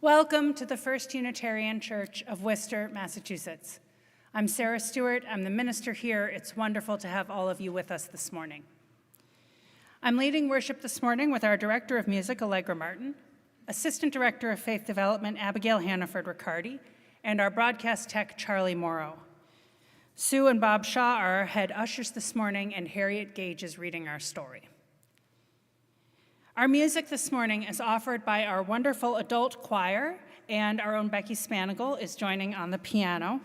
Welcome to the First Unitarian Church of Worcester, Massachusetts. I'm Sarah Stewart. I'm the minister here. It's wonderful to have all of you with us this morning. I'm leading worship this morning with our Director of Music, Allegra Martin, Assistant Director of Faith Development, Abigail Hannaford-Riccardi, and our broadcast tech, Charlie Morrow. Sue and Bob Shaw are our head ushers this morning, and Harriet Gage is reading our story. Our music this morning is offered by our wonderful adult choir, and our own Becky Spanigal is joining on the piano.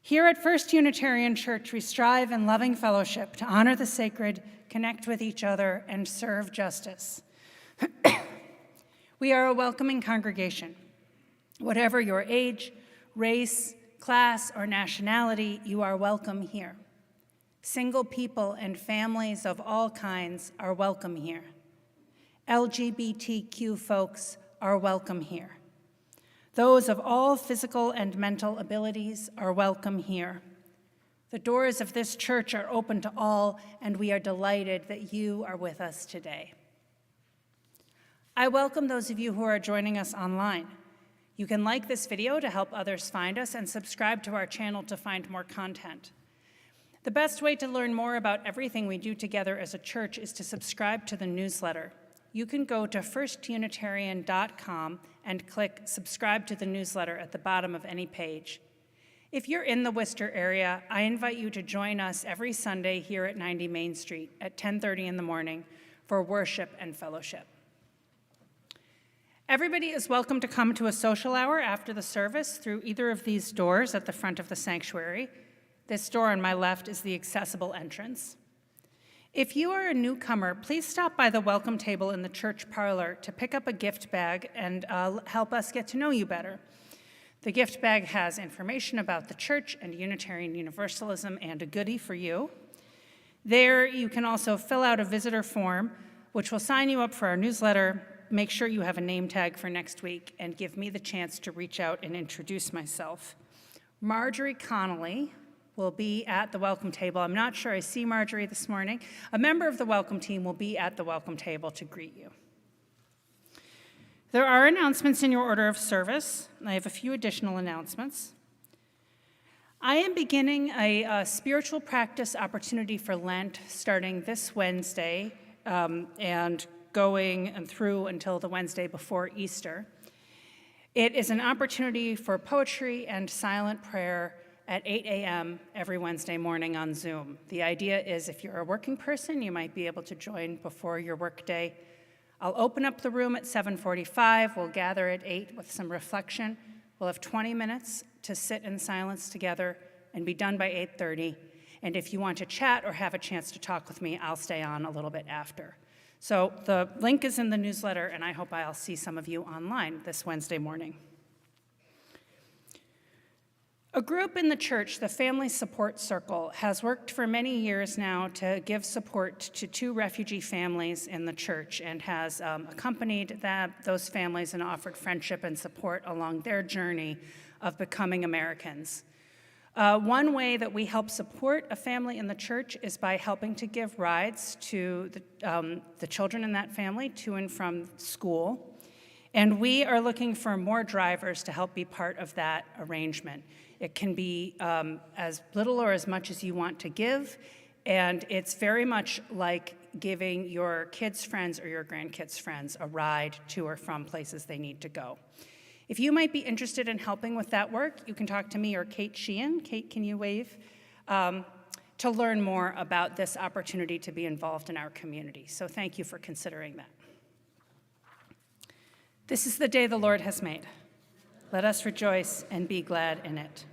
Here at First Unitarian Church, we strive in loving fellowship to honor the sacred, connect with each other, and serve justice. We are a welcoming congregation. Whatever your age, race, class, or nationality, you are welcome here. Single people and families of all kinds are welcome here. LGBTQ folks are welcome here. Those of all physical and mental abilities are welcome here. The doors of this church are open to all, and we are delighted that you are with us today. I welcome those of you who are joining us online. You can like this video to help others find us and subscribe to our channel to find more content. The best way to learn more about everything we do together as a church is to subscribe to the newsletter. You can go to firstunitarian.com and click subscribe to the newsletter at the bottom of any page. If you're in the Worcester area, I invite you to join us every Sunday here at 90 Main Street at 10:30 in the morning for worship and fellowship. Everybody is welcome to come to a social hour after the service through either of these doors at the front of the sanctuary. This door on my left is the accessible entrance. If you are a newcomer, please stop by the welcome table in the church parlor to pick up a gift bag and help us get to know you better. The gift bag has information about the church and Unitarian Universalism and a goodie for you. There, you can also fill out a visitor form, which will sign you up for our newsletter, make sure you have a name tag for next week, and give me the chance to reach out and introduce myself. Marjorie Connolly will be at the welcome table. I'm not sure I see Marjorie this morning. A member of the welcome team will be at the welcome table to greet you. There are announcements in your order of service. I have a few additional announcements. I am beginning a spiritual practice opportunity for Lent starting this Wednesday and going through until the Wednesday before Easter. It is an opportunity for poetry and silent prayer at 8 a.m. every Wednesday morning on Zoom. The idea is if you're a working person, you might be able to join before your workday. I'll open up the room at 7:45. We'll gather at 8 with some reflection. We'll have 20 minutes to sit in silence together and be done by 8:30. And if you want to chat or have a chance to talk with me, I'll stay on a little bit after. So the link is in the newsletter, and I hope I'll see some of you online this Wednesday morning. A group in the church, the Family Support Circle, has worked for many years now to give support to 2 refugee families in the church and has accompanied those families and offered friendship and support along their journey of becoming Americans. One way that we help support a family in the church is by helping to give rides to the children in that family to and from school. And we are looking for more drivers to help be part of that arrangement. It can be as little or as much as you want to give, and it's very much like giving your kids' friends or your grandkids' friends a ride to or from places they need to go. If you might be interested in helping with that work, you can talk to me or Kate Sheehan. Kate, can you wave? To learn more about this opportunity to be involved in our community. So thank you for considering that. This is the day the Lord has made. Let us rejoice and be glad in it.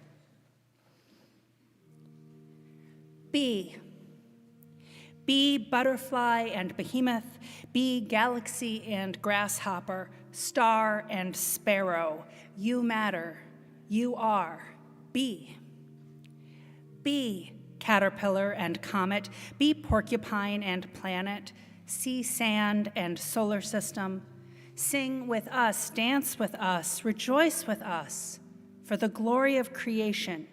Be butterfly and behemoth, be galaxy and grasshopper, star and sparrow. You matter, you are, be. Be caterpillar and comet, be porcupine and planet, sea sand and solar system. Sing with us, dance with us, rejoice with us, for the glory of creation.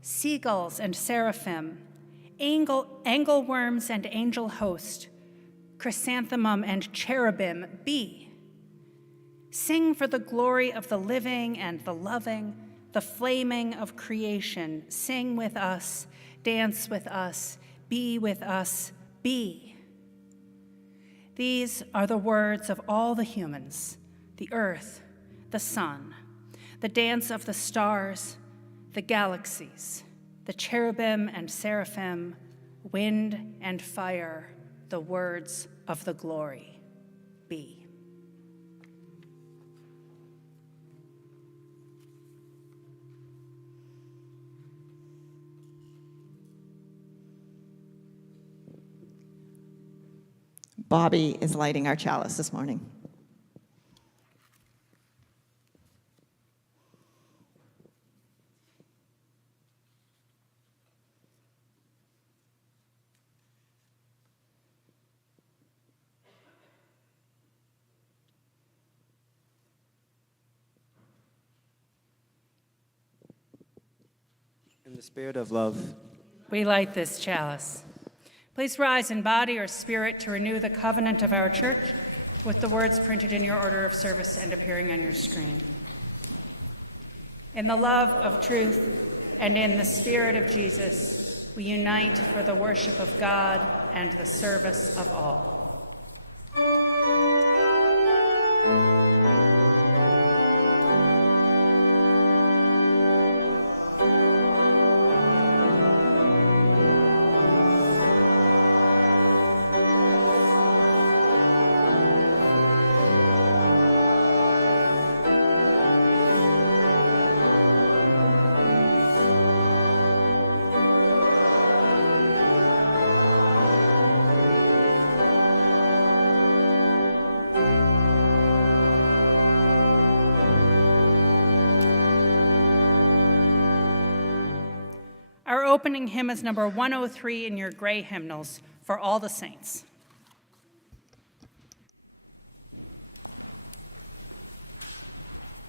Seagulls and seraphim, angleworms and angel host, chrysanthemum and cherubim, be. Sing for the glory of the living and the loving, the flaming of creation. Sing with us, dance with us, be with us, be. These are the words of all the humans, the earth, the sun, the dance of the stars, the galaxies, the cherubim and seraphim, wind and fire, the words of the glory. Be. Bobby is lighting our chalice this morning. In the spirit of love, We light this chalice. Please rise in body or spirit to renew the covenant of our church with the words printed in your order of service and of your ministry. In the love of truth and in the spirit of Jesus, we unite for the worship of God and the service of all. Opening hymn is number 103 in your gray hymnals, For All the Saints.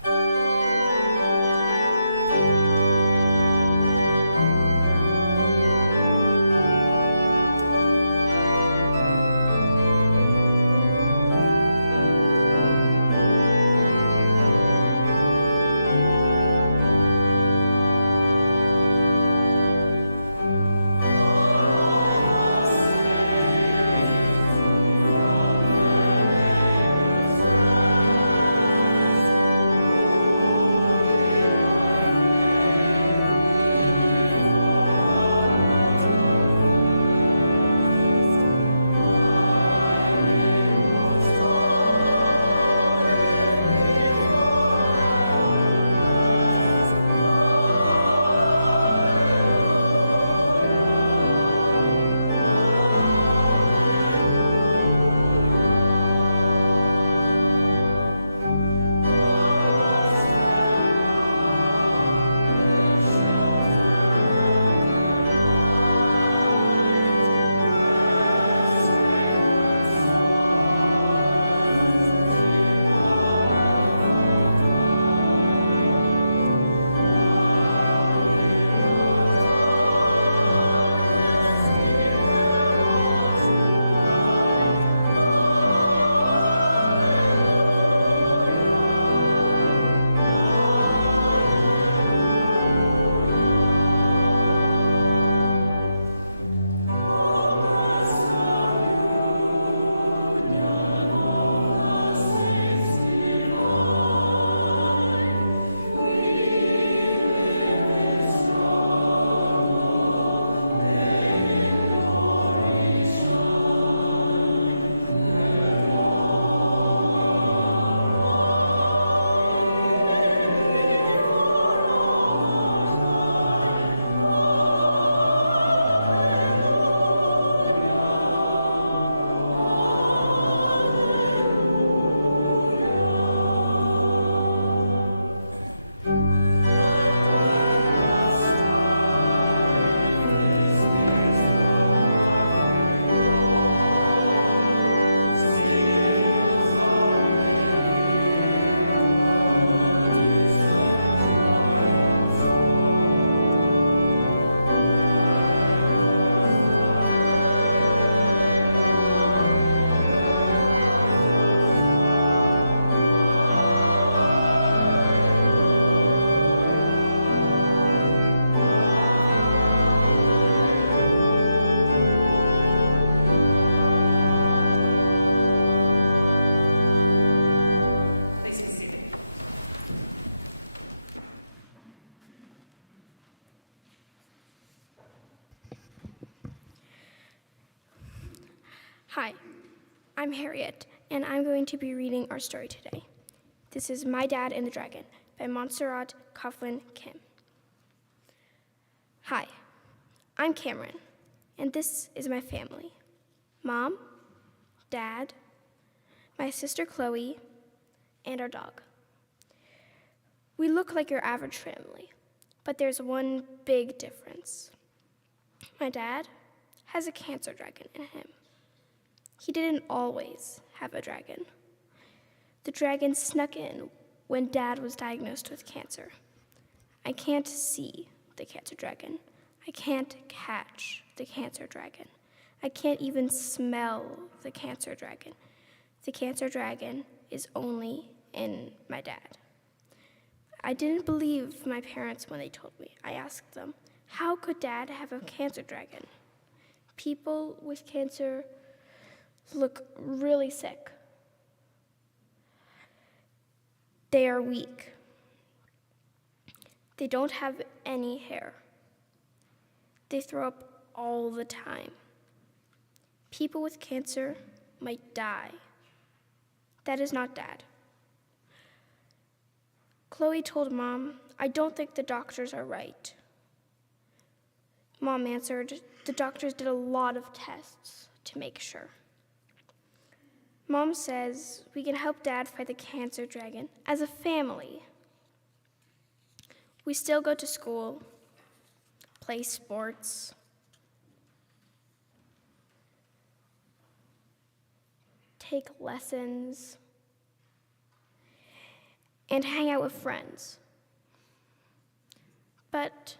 Oh, Hi, I'm Harriet, and I'm going to be reading our story today. This is My Dad and the Dragon by Montserrat Coughlin Kim. Hi, I'm Cameron, and this is my family. Mom, Dad, my sister Chloe, and our dog. We look like your average family, but there's one big difference. My dad has a cancer dragon in him. He didn't always have a dragon. The dragon snuck in when Dad was diagnosed with cancer. I can't see the cancer dragon. I can't catch the cancer dragon. I can't even smell the cancer dragon. The cancer dragon is only in my dad. I didn't believe my parents when they told me. I asked them, how could Dad have a cancer dragon? People with cancer look really sick. They are weak. They don't have any hair. They throw up all the time. People with cancer might die. That is not Dad. Chloe told Mom, I don't think the doctors are right. Mom answered, the doctors did a lot of tests to make sure. Mom says we can help Dad fight the cancer dragon as a family. We still go to school, play sports, take lessons, and hang out with friends. But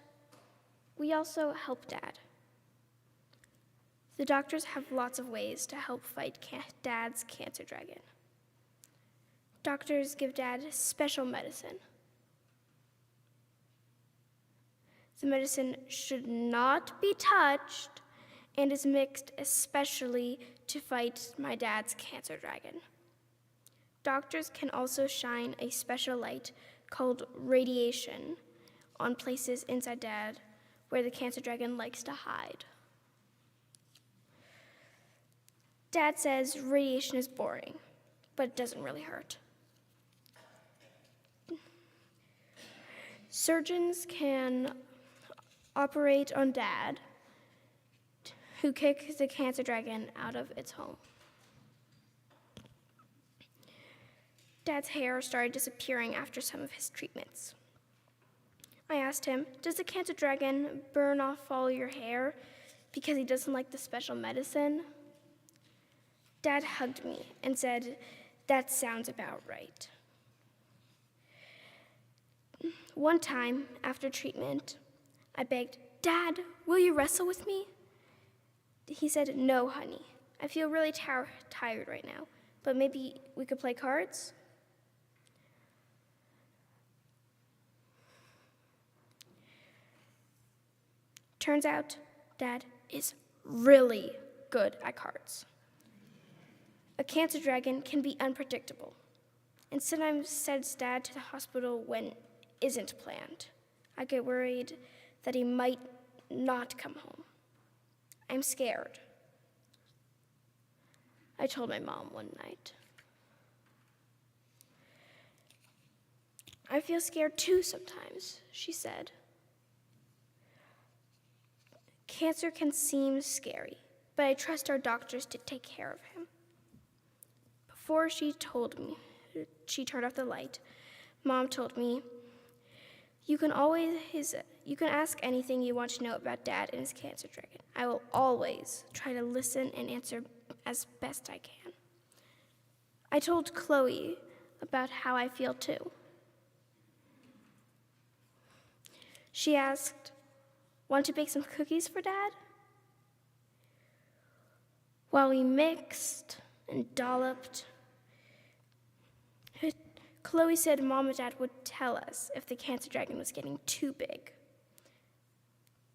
we also help Dad. The doctors have lots of ways to help fight Dad's cancer dragon. Doctors give Dad special medicine. The medicine should not be touched and is mixed especially to fight my dad's cancer dragon. Doctors can also shine a special light called radiation on places inside Dad where the cancer dragon likes to hide. Dad says radiation is boring, but it doesn't really hurt. Surgeons can operate on Dad, who kick the cancer dragon out of its home. Dad's hair started disappearing after some of his treatments. I asked him, does the cancer dragon burn off all your hair because he doesn't like the special medicine? Dad hugged me and said, that sounds about right. One time, after treatment, I begged, Dad, will you wrestle with me? He said, no, honey. I feel really tired right now, but maybe we could play cards? Turns out, Dad is really good at cards. A cancer dragon can be unpredictable, and sometimes sends Dad to the hospital when it isn't planned. I get worried that he might not come home. I'm scared. I told my mom one night. I feel scared too sometimes, she said. Cancer can seem scary, but I trust our doctors to take care of him. Before she turned off the light, Mom told me, you can ask anything you want to know about Dad and his cancer dragon. I will always try to listen and answer as best I can. I told Chloe about how I feel too. She asked, want to bake some cookies for Dad? While we mixed and dolloped, Chloe said Mom and Dad would tell us if the cancer dragon was getting too big.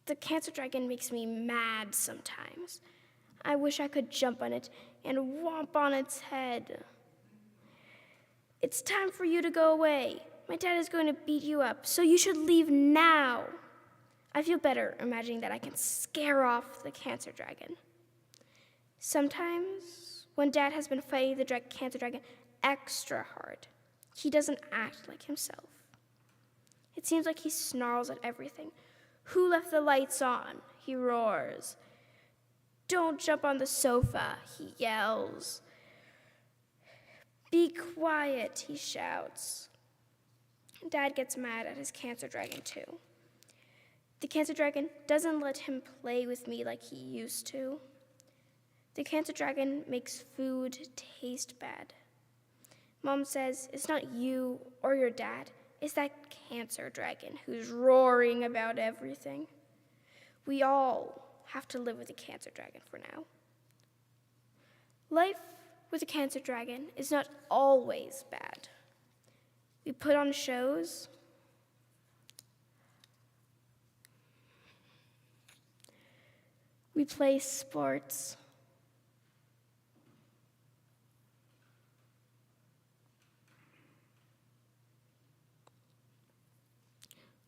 The cancer dragon makes me mad sometimes. I wish I could jump on it and whomp on its head. It's time for you to go away. My dad is going to beat you up, so you should leave now. I feel better imagining that I can scare off the cancer dragon. Sometimes, when Dad has been fighting the cancer dragon extra hard, he doesn't act like himself. It seems like he snarls at everything. "Who left the lights on?" he roars. "Don't jump on the sofa," he yells. "Be quiet," he shouts. Dad gets mad at his cancer dragon too. The cancer dragon doesn't let him play with me like he used to. The cancer dragon makes food taste bad. Mom says it's not you or your dad, it's that cancer dragon who's roaring about everything. We all have to live with the cancer dragon for now. Life with a cancer dragon is not always bad. We put on shows. We play sports.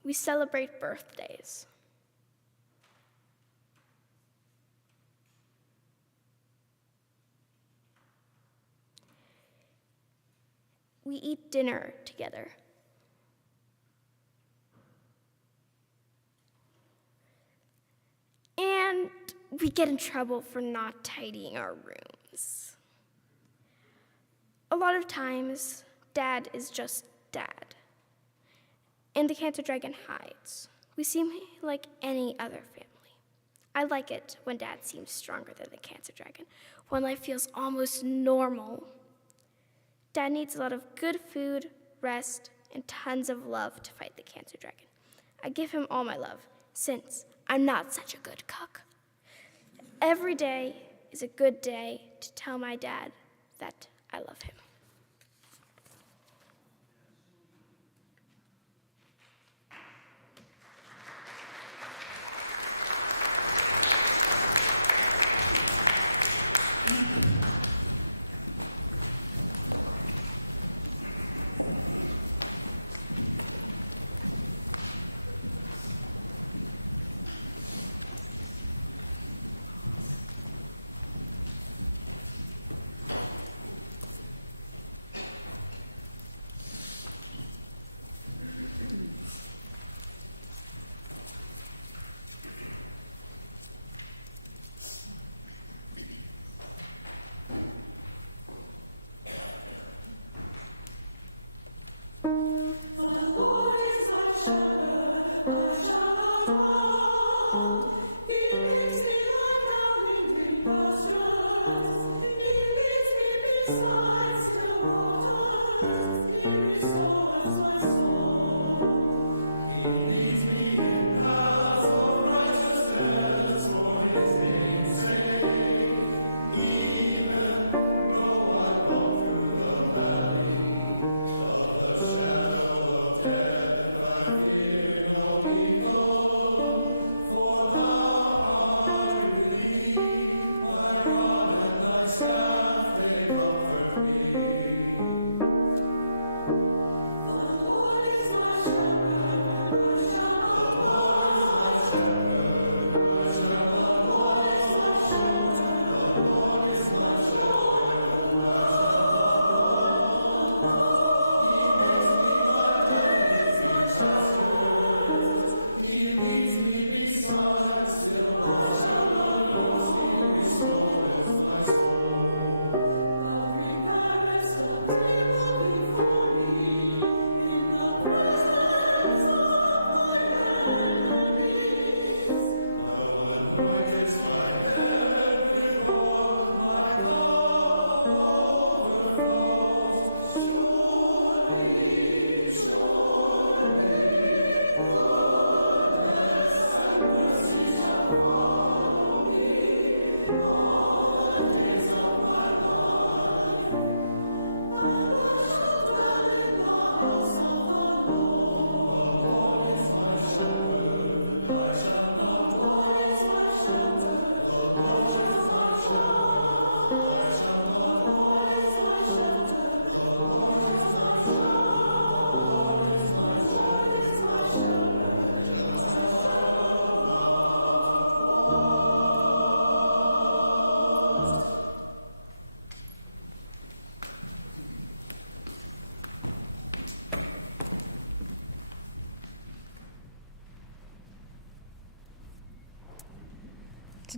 We celebrate birthdays. We eat dinner together. And we get in trouble for not tidying our rooms. A lot of times, Dad is just Dad, and the cancer dragon hides. We seem like any other family. I like it when Dad seems stronger than the cancer dragon, when life feels almost normal. Dad needs a lot of good food, rest, and tons of love to fight the cancer dragon. I give him all my love, since I'm not such a good cook. Every day is a good day to tell my dad that I love him.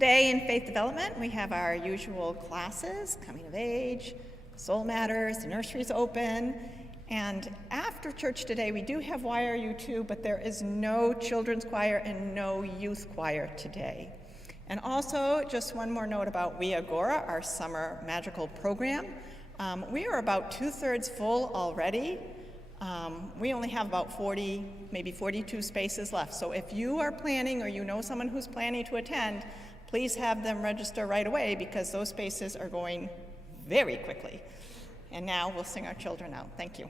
Today in Faith Development, we have our usual classes, Coming of Age, Soul Matters, the nursery's open, and after church today, we do have YRU2, but there is no children's choir and no youth choir today. And also, just one more note about We Agora, our summer magical program. We are about 2/3 full already. We only have about 40, maybe 42 spaces left. So if you are planning or you know someone who's planning to attend, please have them register right away because those spaces are going very quickly. And now we'll sing our children out. Thank you.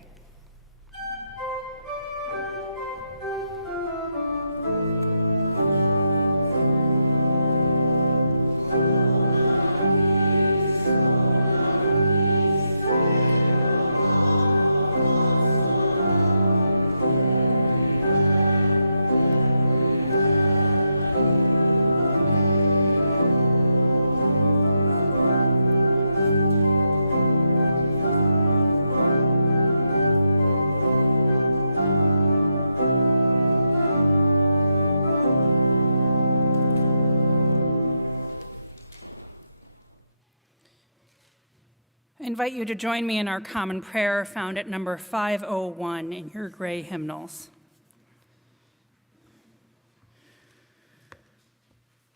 I invite you to join me in our common prayer found at number 501 in your gray hymnals.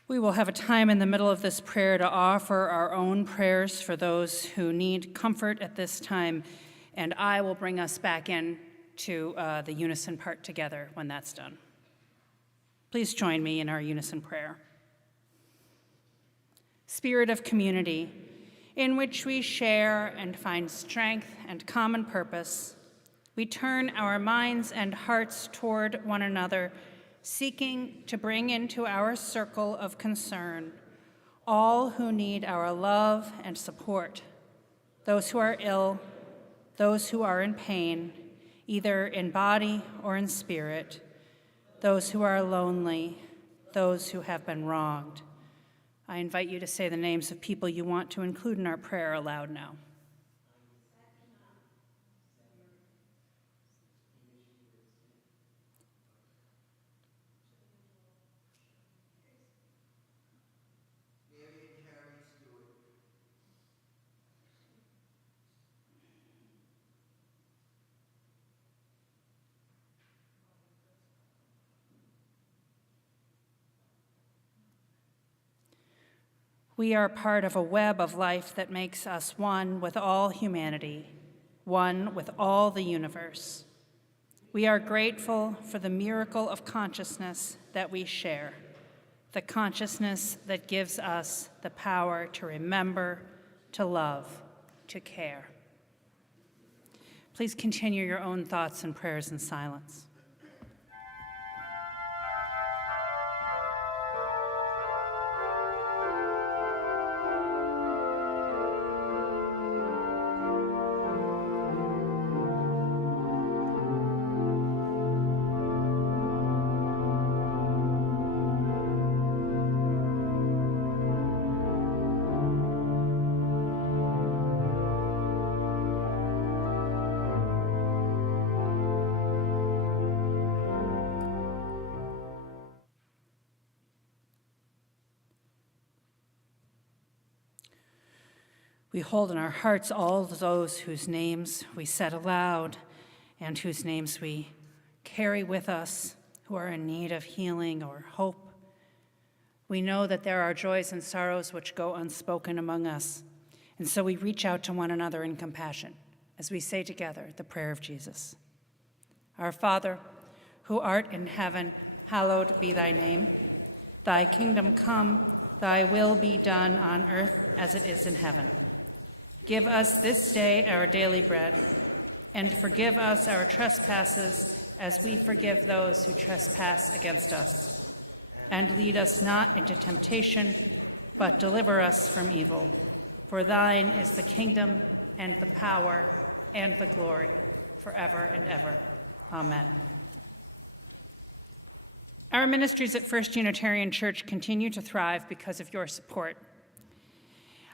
We will have a time in the middle of this prayer to offer our own prayers for those who need comfort at this time, and I will bring us back in to the unison part together when that's done. Please join me in our unison prayer. Spirit of community, in which we share and find strength and common purpose, we turn our minds and hearts toward one another, seeking to bring into our circle of concern all who need our love and support, those who are ill, those who are in pain, either in body or in spirit, those who are lonely, those who have been wronged. I invite you to say the names of people you want to include in our prayer aloud now. We are part of a web of life that makes us one with all humanity, one with all the universe. We are grateful for the miracle of consciousness that we share, the consciousness that gives us the power to remember, to love, to care. Please continue your own thoughts and prayers in silence. We hold in our hearts all those whose names we said aloud and whose names we carry with us, who are in need of healing or hope. We know that there are joys and sorrows which go unspoken among us, and so we reach out to one another in compassion as we say together the prayer of Jesus. Our Father, who art in heaven, hallowed be thy name. Thy kingdom come, thy will be done on earth as it is in heaven. Give us this day our daily bread, and forgive us our trespasses as we forgive those who trespass against us. And lead us not into temptation, but deliver us from evil. For thine is the kingdom, and the power, and the glory, forever and ever. Amen. Our ministries at First Unitarian Church continue to thrive because of your support.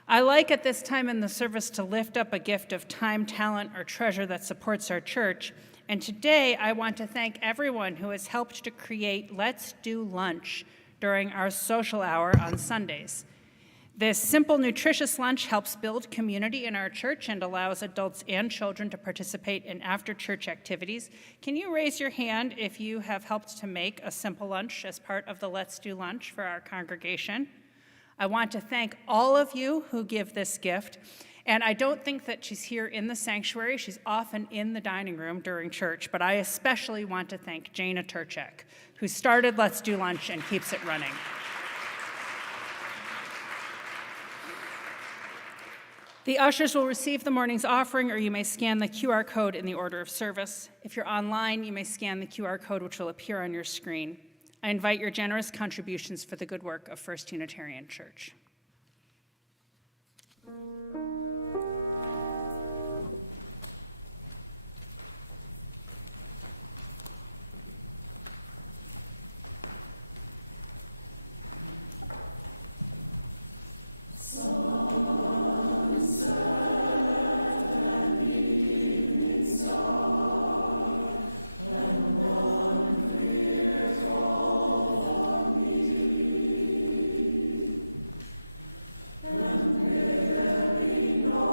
I like at this time in the service to lift up a gift of time, talent, or treasure that supports our church. And today I want to thank everyone who has helped to create Let's Do Lunch during our social hour on Sundays. This simple, nutritious lunch helps build community in our church and allows adults and children to participate in after-church activities. Can you raise your hand if you have helped to make a simple lunch as part of the Let's Do Lunch for our congregation? I want to thank all of you who give this gift. And I don't think that she's here in the sanctuary. She's often in the dining room during church, but I especially want to thank Jana Turchek, who started Let's Do Lunch and keeps it running. The ushers will receive the morning's offering, or you may scan the QR code in the order of service. If you're online, you may scan the QR code, which will appear on your screen. I invite your generous contributions for the good work of First Unitarian Church. And may there be no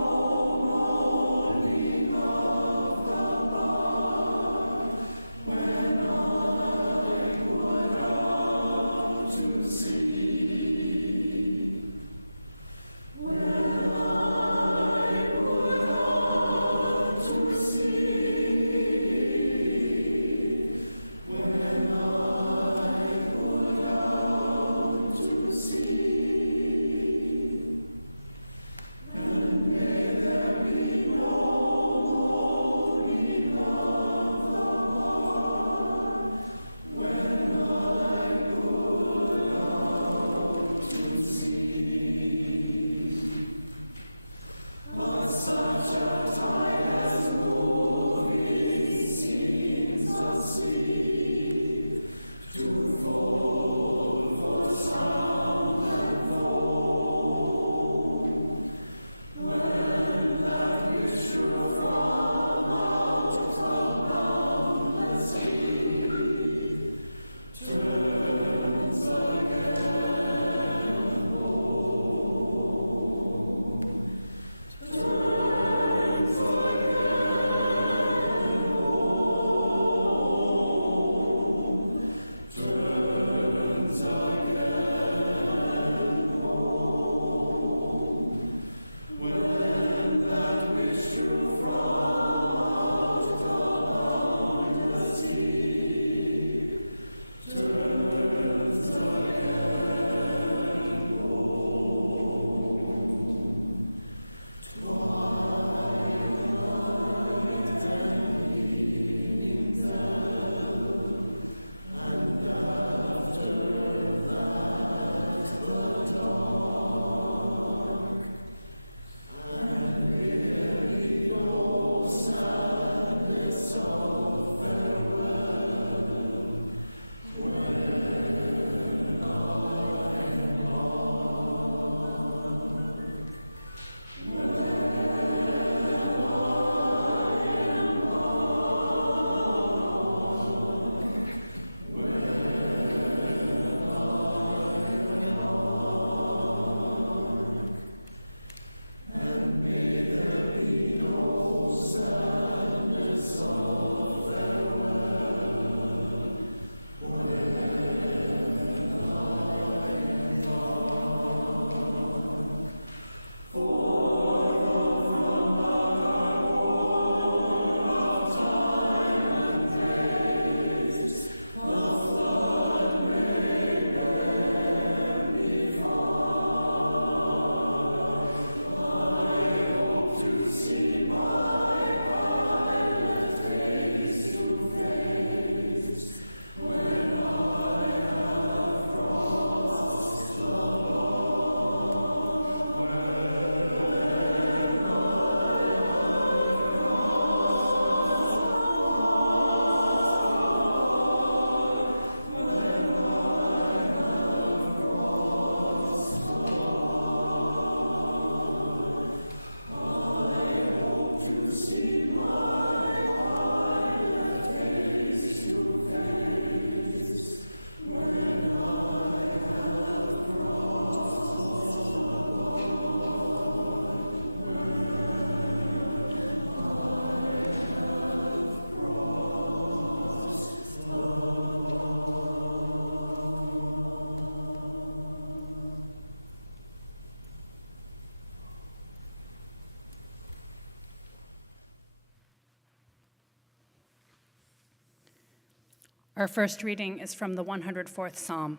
Our first reading is from the 104th Psalm.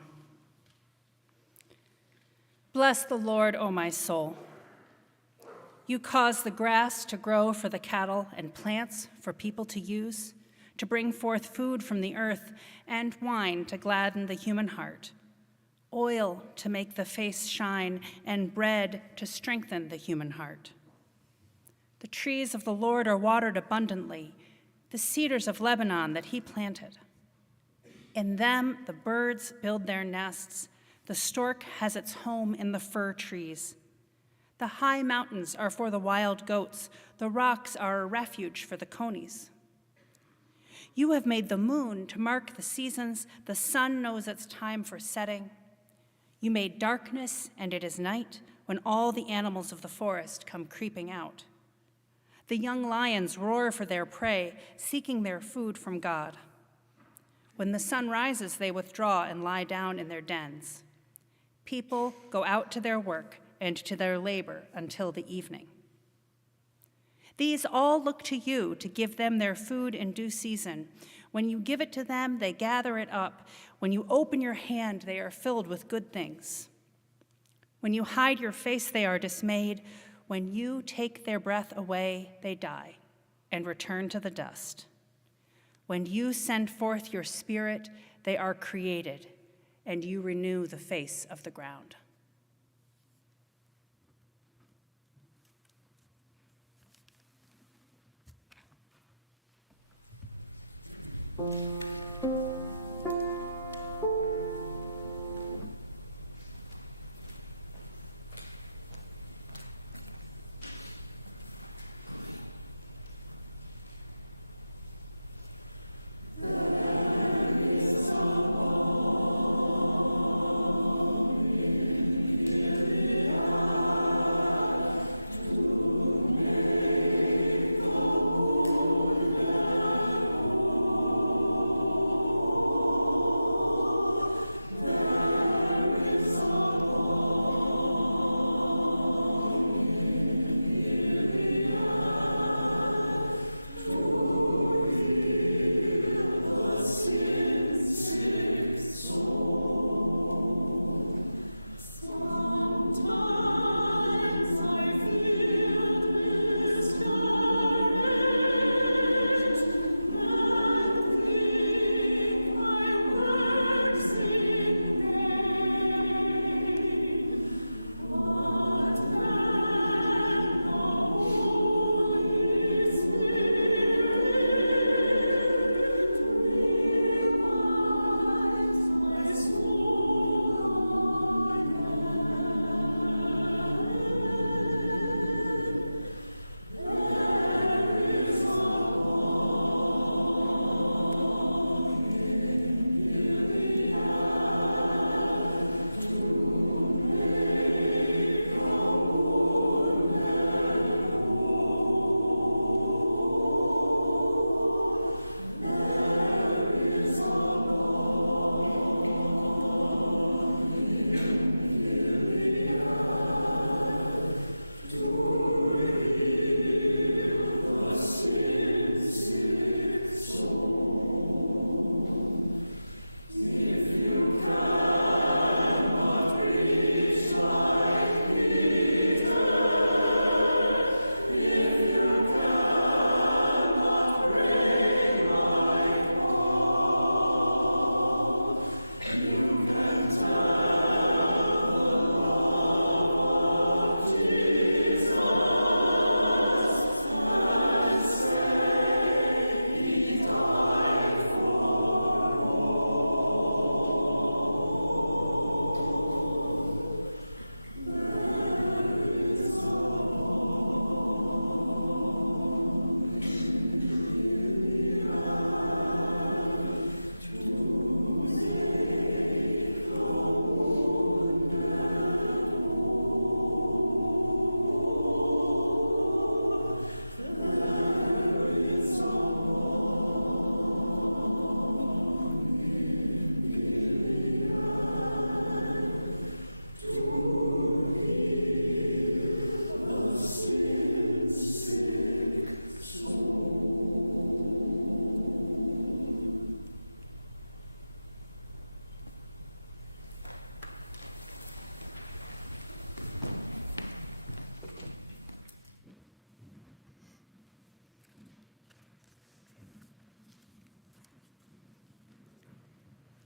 Bless the Lord, O my soul. You cause the grass to grow for the cattle and plants for people to use, to bring forth food from the earth and wine to gladden the human heart, oil to make the face shine and bread to strengthen the human heart. The trees of the Lord are watered abundantly, the cedars of Lebanon that he planted. In them the birds build their nests, the stork has its home in the fir trees. The high mountains are for the wild goats, the rocks are a refuge for the conies. You have made the moon to mark the seasons, the sun knows its time for setting. You made darkness, and it is night, when all the animals of the forest come creeping out. The young lions roar for their prey, seeking their food from God. When the sun rises, they withdraw and lie down in their dens. People go out to their work and to their labor until the evening. These all look to you to give them their food in due season. When you give it to them, they gather it up. When you open your hand, they are filled with good things. When you hide your face, they are dismayed. When you take their breath away, they die and return to the dust. When you send forth your spirit, they are created, and you renew the face of the ground.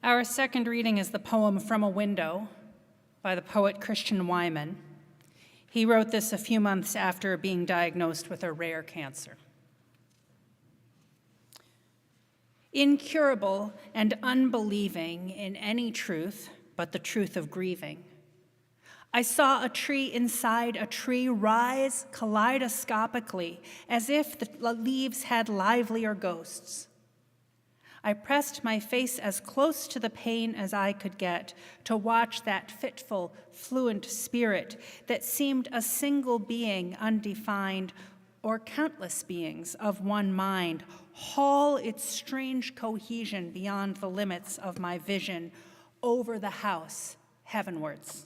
Our second reading is the poem From a Window by the poet Christian Wammes. He wrote this a few months after being diagnosed with a rare cancer. Incurable and unbelieving in any truth but the truth of grieving, I saw a tree inside a tree rise kaleidoscopically as if the leaves had livelier ghosts. I pressed my face as close to the pain as I could get to watch that fitful, fluent spirit that seemed a single being undefined, or countless beings of one mind, haul its strange cohesion beyond the limits of my vision over the house heavenwards.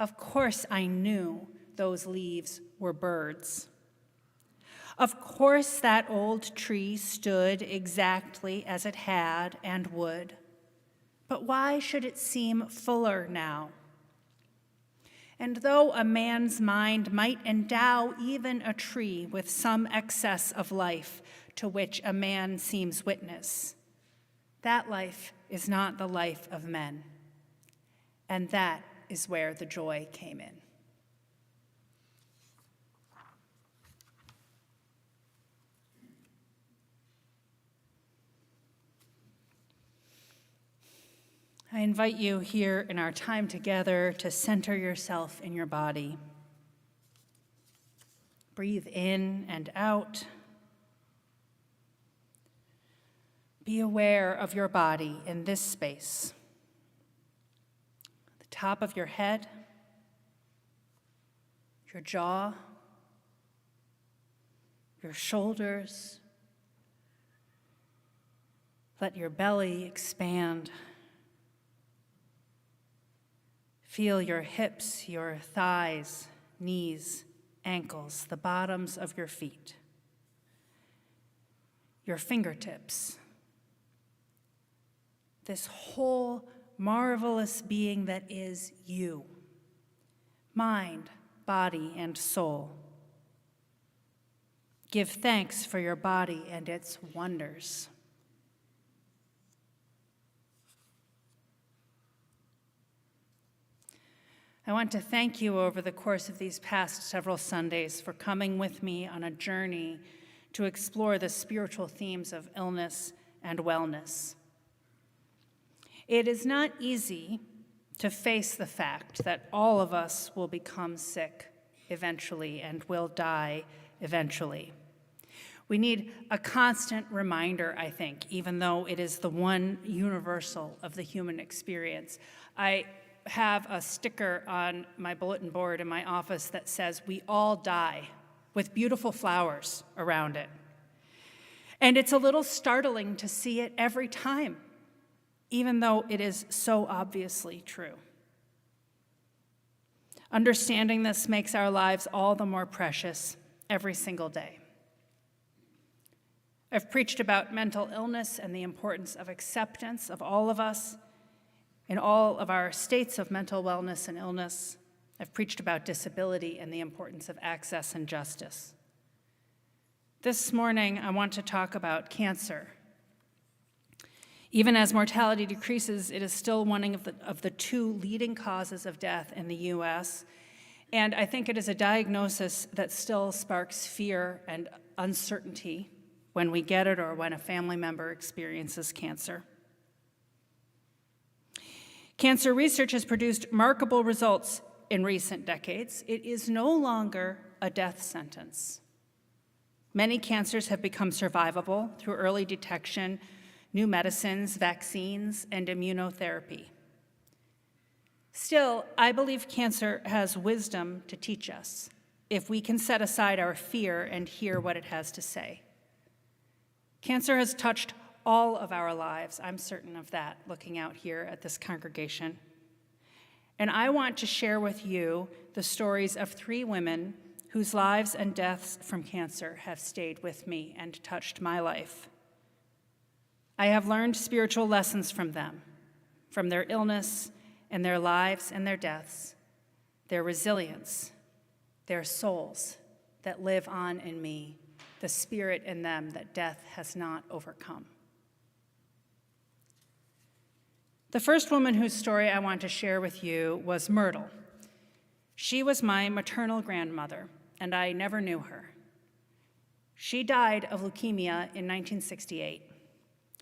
Of course I knew those leaves were birds. Of course that old tree stood exactly as it had and would, but why should it seem fuller now? And though a man's mind might endow even a tree with some excess of life to which a man seems witness, that life is not the life of men, and that is where the joy came in. I invite you here in our time together to center yourself in your body. Breathe in and out. Be aware of your body in this space. The top of your head, your jaw, your shoulders. Let your belly expand. Feel your hips, your thighs, knees, ankles, the bottoms of your feet, your fingertips. This whole marvelous being that is you, mind, body, and soul. Give thanks for your body and its wonders. I want to thank you over the course of these past several Sundays for coming with me on a journey to explore the spiritual themes of illness and wellness. It is not easy to face the fact that all of us will become sick eventually and will die eventually. We need a constant reminder, I think, even though it is the one universal of the human experience. I have a sticker on my bulletin board in my office that says, "We all die," with beautiful flowers around it. And it's a little startling to see it every time, even though it is so obviously true. Understanding this makes our lives all the more precious every single day. I've preached about mental illness and the importance of acceptance of all of us in all of our states of mental wellness and illness. I've preached about disability and the importance of access and justice. This morning, I want to talk about cancer. Even as mortality decreases, it is still one of the two leading causes of death in the U.S., and I think it is a diagnosis that still sparks fear and uncertainty when we get it or when a family member experiences cancer. Cancer research has produced remarkable results in recent decades. It is no longer a death sentence. Many cancers have become survivable through early detection, new medicines, vaccines, and immunotherapy. Still, I believe cancer has wisdom to teach us if we can set aside our fear and hear what it has to say. Cancer has touched all of our lives, I'm certain of that, looking out here at this congregation. And I want to share with you the stories of 3 women whose lives and deaths from cancer have stayed with me and touched my life. I have learned spiritual lessons from them, from their illness and their lives and their deaths, their resilience, their souls that live on in me, the spirit in them that death has not overcome. The first woman whose story I want to share with you was Myrtle. She was my maternal grandmother, and I never knew her. She died of leukemia in 1968.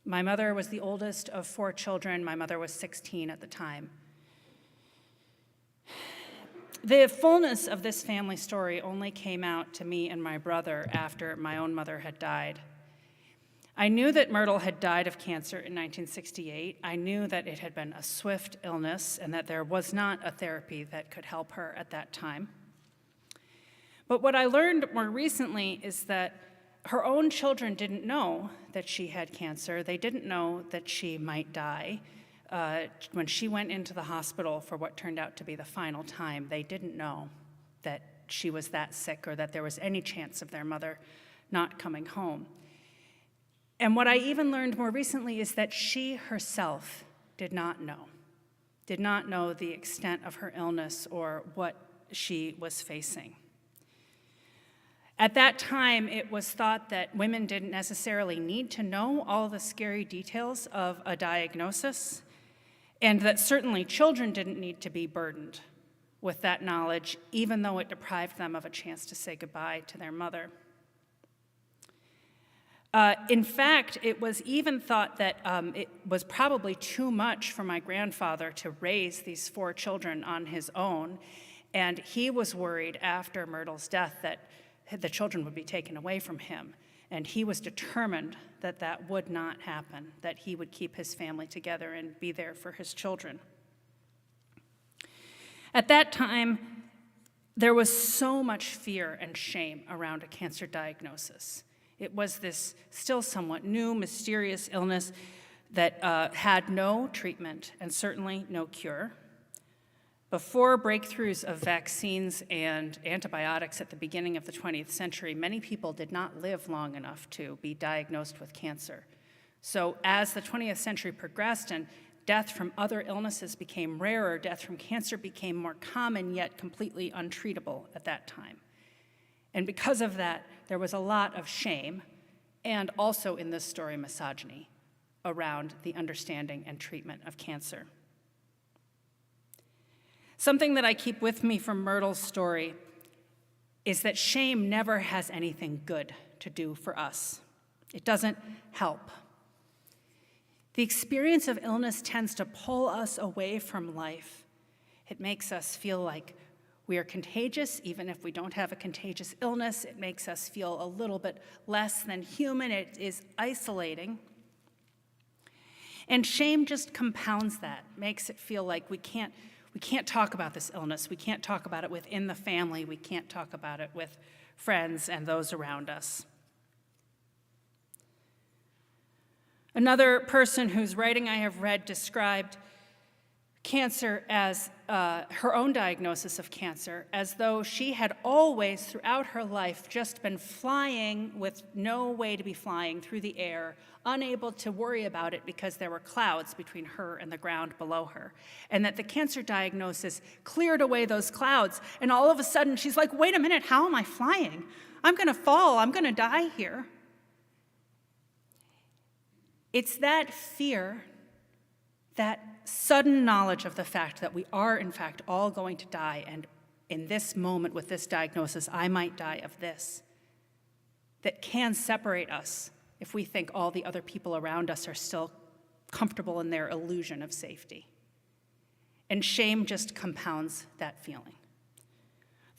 My mother was the oldest of 4 children. My mother was 16 at the time. The fullness of this family story only came out to me and my brother after my own mother had died. I knew that Myrtle had died of cancer in 1968. I knew that it had been a swift illness and that there was not a therapy that could help her at that time. But what I learned more recently is that her own children didn't know that she had cancer. They didn't know that she might die. When she went into the hospital for what turned out to be the final time, they didn't know that she was that sick or that there was any chance of their mother not coming home. And what I even learned more recently is that she herself did not know the extent of her illness or what she was facing. At that time, it was thought that women didn't necessarily need to know all the scary details of a diagnosis, and that certainly children didn't need to be burdened with that knowledge, even though it deprived them of a chance to say goodbye to their mother. In fact, it was even thought that it was probably too much for my grandfather to raise these 4 children on his own, and he was worried after Myrtle's death that the children would be taken away from him, and he was determined that that would not happen, that he would keep his family together and be there for his children. At that time, there was so much fear and shame around a cancer diagnosis. It was this still somewhat new, mysterious illness that had no treatment and certainly no cure. Before breakthroughs of vaccines and antibiotics at the beginning of the 20th century, many people did not live long enough to be diagnosed with cancer. So as the 20th century progressed and death from other illnesses became rarer, death from cancer became more common yet completely untreatable at that time. And because of that, there was a lot of shame, and also in this story, misogyny, around the understanding and treatment of cancer. Something that I keep with me from Myrtle's story is that shame never has anything good to do for us. It doesn't help. The experience of illness tends to pull us away from life. It makes us feel like we are contagious, even if we don't have a contagious illness. It makes us feel a little bit less than human. It is isolating. And shame just compounds that, makes it feel like we can't talk about this illness. We can't talk about it within the family. We can't talk about it with friends and those around us. Another person whose writing I have read described cancer as her own diagnosis of cancer, as though she had always, throughout her life, just been flying with no way to be flying through the air, unable to worry about it because there were clouds between her and the ground below her, and that the cancer diagnosis cleared away those clouds, and all of a sudden she's like, wait a minute, how am I flying? I'm going to fall, I'm going to die here. It's that fear, that sudden knowledge of the fact that we are, in fact, all going to die, and in this moment with this diagnosis, I might die of this, that can separate us if we think all the other people around us are still comfortable in their illusion of safety. And shame just compounds that feeling.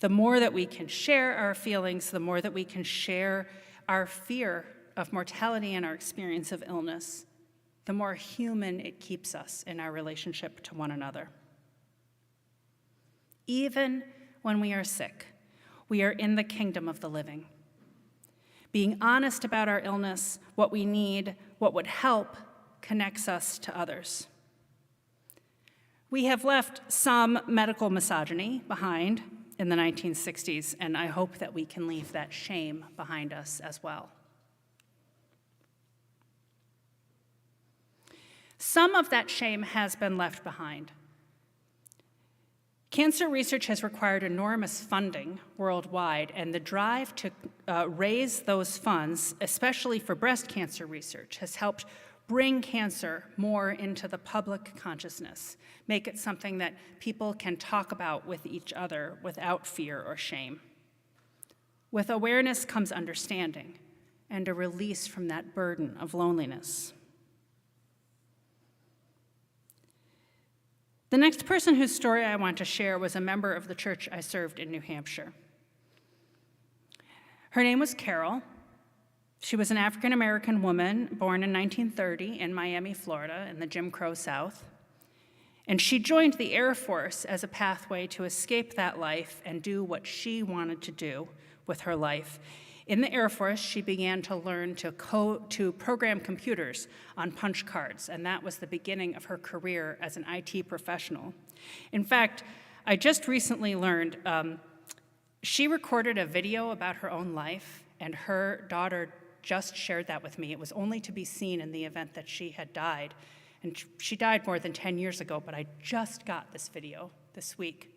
The more that we can share our feelings, the more that we can share our fear of mortality and our experience of illness, the more human it keeps us in our relationship to one another. Even when we are sick, we are in the kingdom of the living. Being honest about our illness, what we need, what would help, connects us to others. We have left some medical misogyny behind in the 1960s, and I hope that we can leave that shame behind us as well. Some of that shame has been left behind. Cancer research has required enormous funding worldwide, and the drive to raise those funds, especially for breast cancer research, has helped bring cancer more into the public consciousness, make it something that people can talk about with each other without fear or shame. With awareness comes understanding and a release from that burden of loneliness. The next person whose story I want to share was a member of the church I served in New Hampshire. Her name was Carol. She was an African-American woman born in 1930 in Miami, Florida, in the Jim Crow South. And she joined the Air Force as a pathway to escape that life and do what she wanted to do with her life. In the Air Force, she began to learn to program computers on punch cards, and that was the beginning of her career as an IT professional. In fact, I just recently learned she recorded a video about her own life, and her daughter just shared that with me. It was only to be seen in the event that she had died. And she died more than 10 years ago, but I just got this video this week.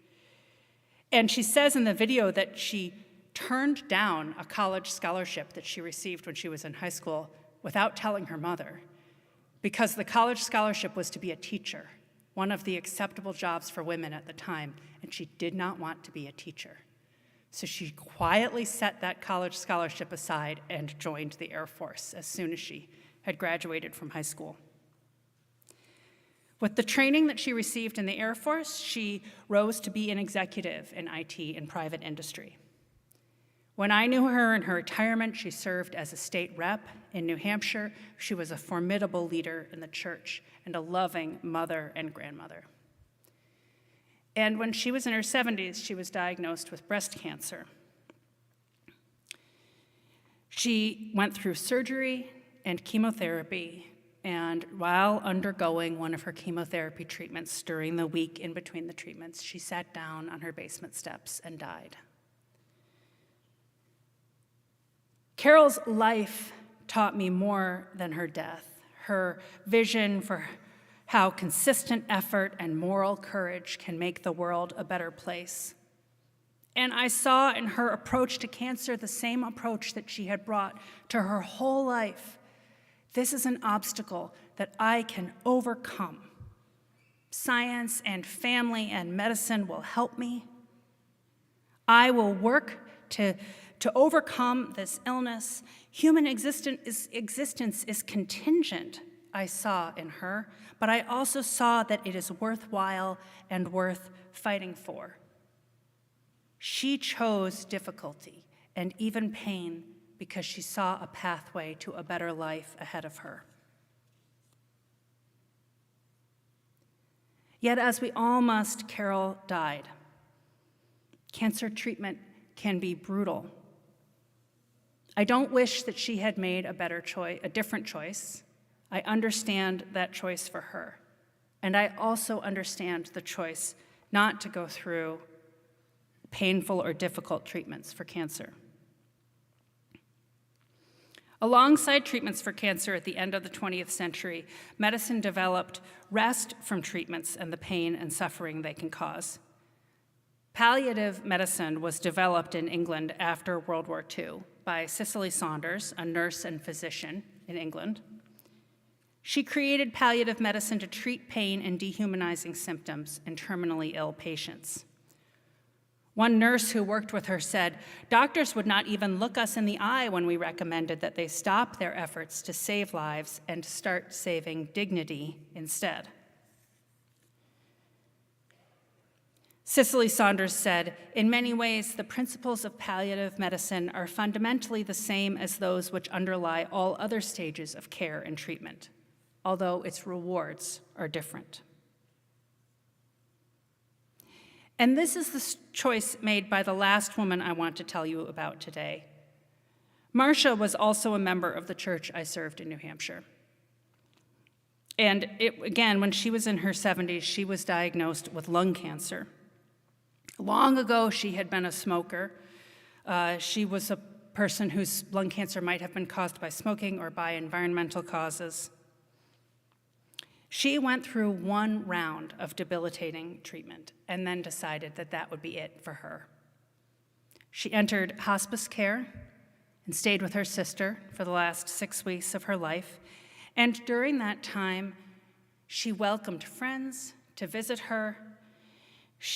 And she says in the video that she turned down a college scholarship that she received when she was in high school without telling her mother, because the college scholarship was to be a teacher, one of the acceptable jobs for women at the time, and she did not want to be a teacher. So she quietly set that college scholarship aside and joined the Air Force as soon as she had graduated from high school. With the training that she received in the Air Force, she rose to be an executive in IT in private industry. When I knew her in her retirement, she served as a state rep in New Hampshire. She was a formidable leader in the church and a loving mother and grandmother. And when she was in her 70s, she was diagnosed with breast cancer. She went through surgery and chemotherapy, and while undergoing one of her chemotherapy treatments during the week in between the treatments, she sat down on her basement steps and died. Carol's life taught me more than her death. Her vision for how consistent effort and moral courage can make the world a better place. And I saw in her approach to cancer the same approach that she had brought to her whole life. This is an obstacle that I can overcome. Science and family and medicine will help me. I will work to overcome this illness. Human existence is contingent, I saw in her, but I also saw that it is worthwhile and worth fighting for. She chose difficulty and even pain because she saw a pathway to a better life ahead of her. Yet, as we all must, Carol died. Cancer treatment can be brutal. I don't wish that she had made a different choice. I understand that choice for her. And I also understand the choice not to go through painful or difficult treatments for cancer. Alongside treatments for cancer at the end of the 20th century, medicine developed rest from treatments and the pain and suffering they can cause. Palliative medicine was developed in England after World War II by Cicely Saunders, a nurse and physician in England. She created palliative medicine to treat pain and dehumanizing symptoms in terminally ill patients. One nurse who worked with her said, "Doctors would not even look us in the eye when we recommended that they stop their efforts to save lives and start saving dignity instead." Cicely Saunders said, "In many ways, the principles of palliative medicine are fundamentally the same as those which underlie all other stages of care and treatment, although its rewards are different." And this is the choice made by the last woman I want to tell you about today. Marcia was also a member of the church I served in New Hampshire. And again, when she was in her 70s, she was diagnosed with lung cancer. Long ago, she had been a smoker. She was a person whose lung cancer might have been caused by smoking or by environmental causes. She went through one round of debilitating treatment and then decided that that would be it for her. She entered hospice care and stayed with her sister for the last 6 weeks of her life. And during that time, she welcomed friends to visit her.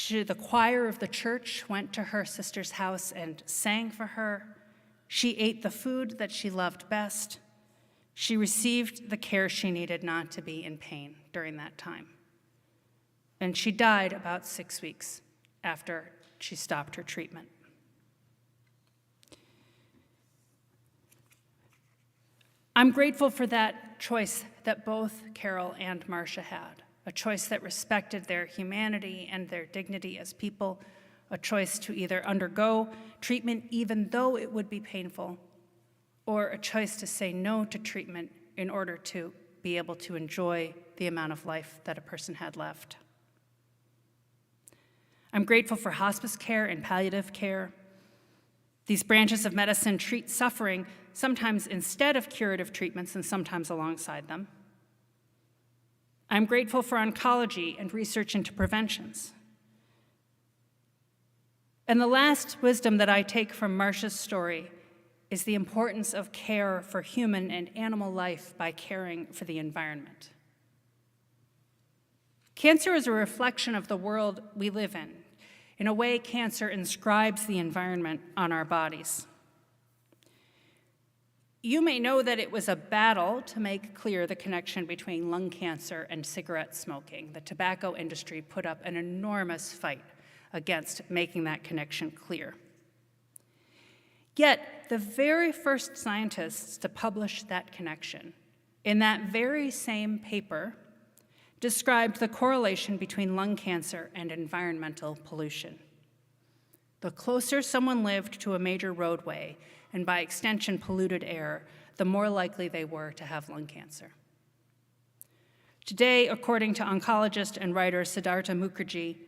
The choir of the church went to her sister's house and sang for her. She ate the food that she loved best. She received the care she needed not to be in pain during that time. And she died about 6 weeks after she stopped her treatment. I'm grateful for that choice that both Carol and Marcia had, a choice that respected their humanity and their dignity as people, a choice to either undergo treatment even though it would be painful, or a choice to say no to treatment in order to be able to enjoy the amount of life that a person had left. I'm grateful for hospice care and palliative care. These branches of medicine treat suffering, sometimes instead of curative treatments and sometimes alongside them. I'm grateful for oncology and research into preventions. And the last wisdom that I take from Marcia's story is the importance of care for human and animal life by caring for the environment. Cancer is a reflection of the world we live in. In a way, cancer inscribes the environment on our bodies. You may know that it was a battle to make clear the connection between lung cancer and cigarette smoking. The tobacco industry put up an enormous fight against making that connection clear. Yet, the very first scientists to publish that connection, in that very same paper, described the correlation between lung cancer and environmental pollution. The closer someone lived to a major roadway, and by extension polluted air, the more likely they were to have lung cancer. Today, according to oncologist and writer Siddhartha Mukherjee,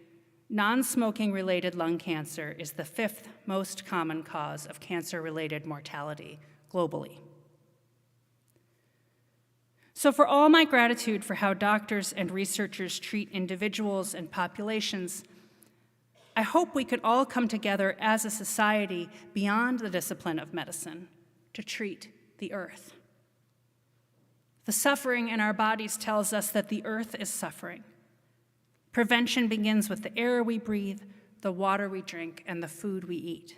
non-smoking-related lung cancer is the 5th most common cause of cancer-related mortality globally. So for all my gratitude for how doctors and researchers treat individuals and populations, I hope we could all come together as a society beyond the discipline of medicine to treat the earth. The suffering in our bodies tells us that the earth is suffering. Prevention begins with the air we breathe, the water we drink, and the food we eat.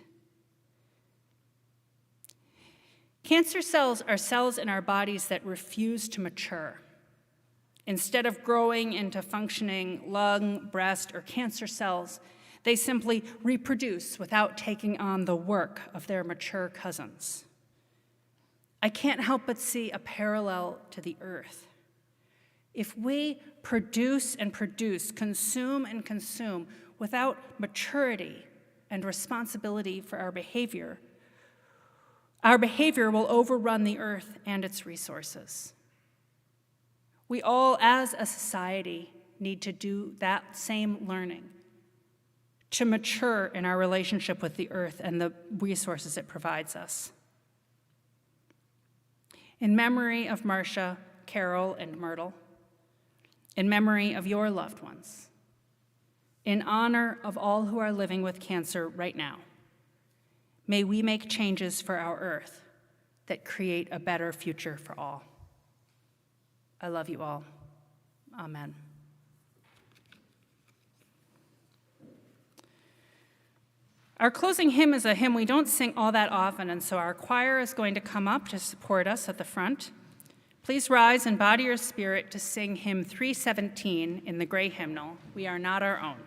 Cancer cells are cells in our bodies that refuse to mature. Instead of growing into functioning lung, breast, or cancer cells, they simply reproduce without taking on the work of their mature cousins. I can't help but see a parallel to the earth. If we produce and produce, consume and consume without maturity and responsibility for our behavior will overrun the earth and its resources. We all, as a society, need to do that same learning, to mature in our relationship with the earth and the resources it provides us. In memory of Marcia, Carol, and Myrtle, in memory of your loved ones, in honor of all who are living with cancer right now, may we make changes for our earth that create a better future for all. I love you all. Amen. Our closing hymn is a hymn we don't sing all that often, and so our choir is going to come up to support us at the front. Please rise in body or spirit to sing hymn 317 in the gray hymnal, "We Are Not Our Own."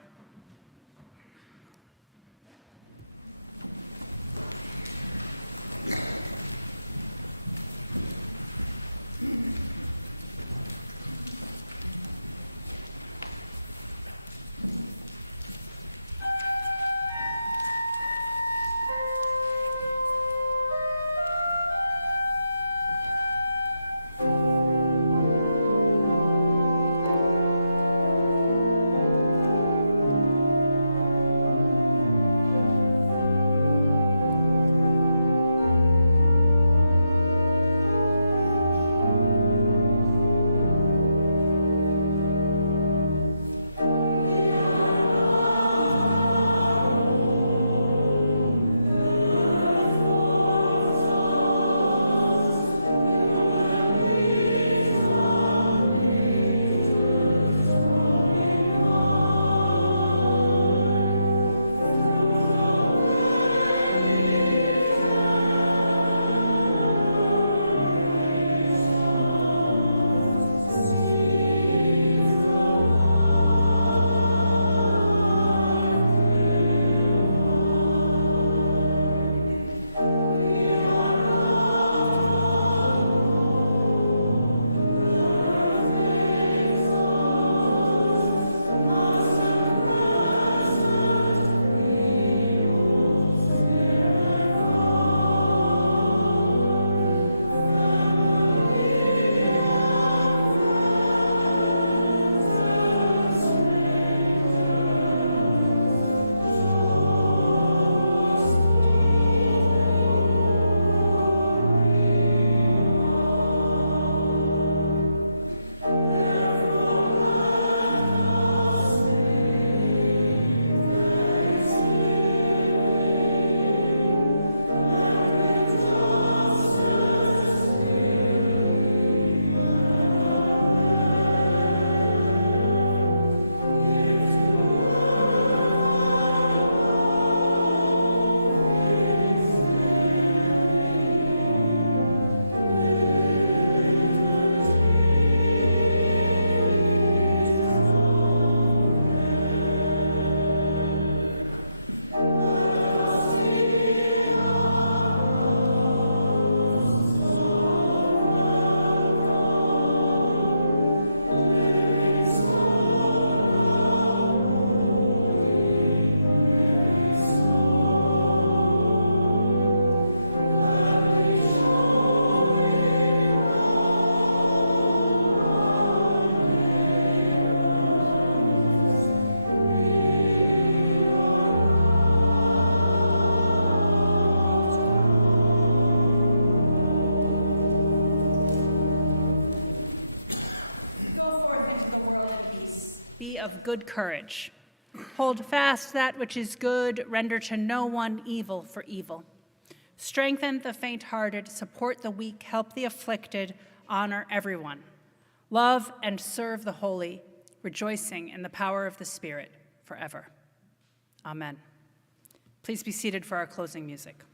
good courage. Hold fast that which is good, render to no one evil for evil. Strengthen the faint-hearted, support the weak, help the afflicted, honor everyone. Love and serve the holy, rejoicing in the power of the Spirit forever. Amen. Please be seated for our closing music.